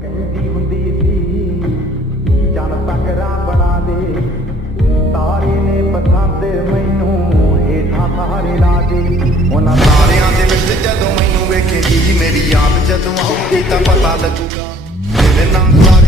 ਕਹਿੰਦੀ ਹੁੰਦੀ ਸੀ ਜਨ ਤਕਰਾ ਬਣਾ ਦੇ ਤਾਰੇ ਨੇ ਪਸੰਦ ਮੈਨੂੰ ਹੇਠਾਂ ਸਾਰੇ ਲਾ ਦੇ ਉਹਨਾਂ ਤਾਰਿਆਂ ਦੇ ਵਿੱਚ ਜਦੋਂ ਮੈਨੂੰ ਵੇਖੇਗੀ ਮੇਰੀ ਯਾਦ ਜਦੋਂ ਆਉਗੀ ਤਾਂ ਪਤਾ ਲੱਗੂਗਾ ਤੇਰੇ ਨਾਲ